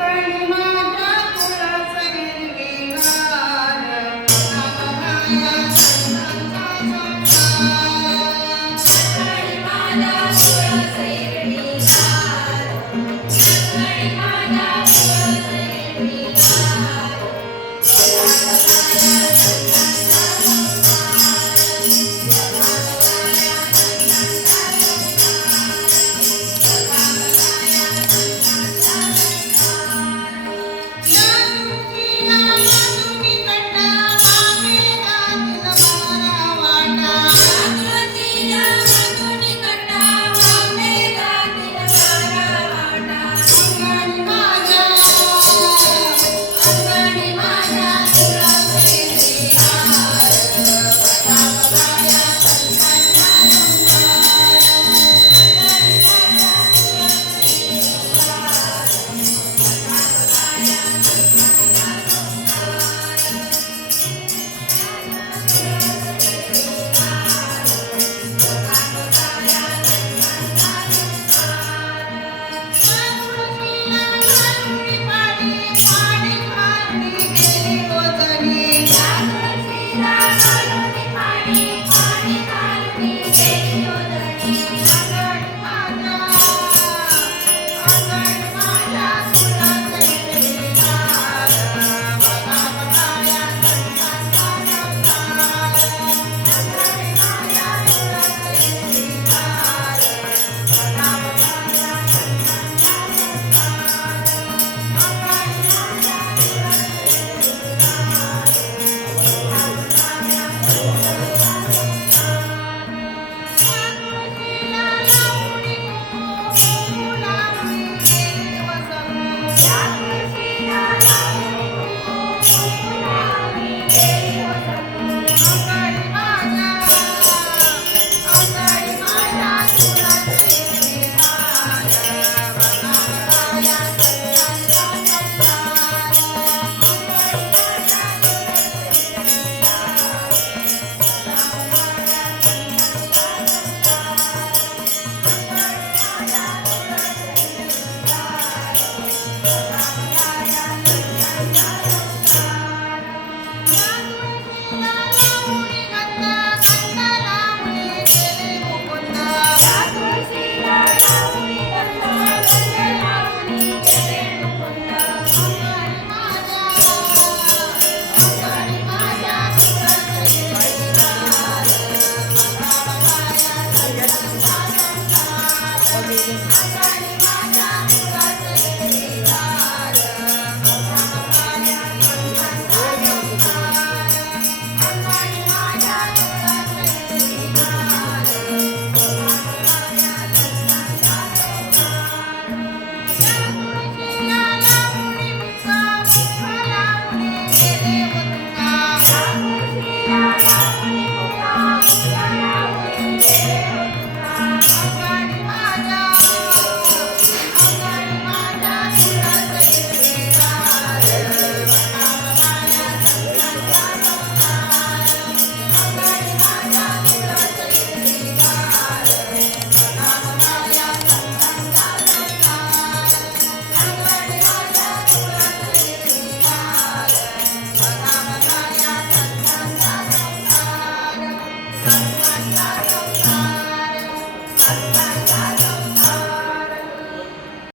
learn my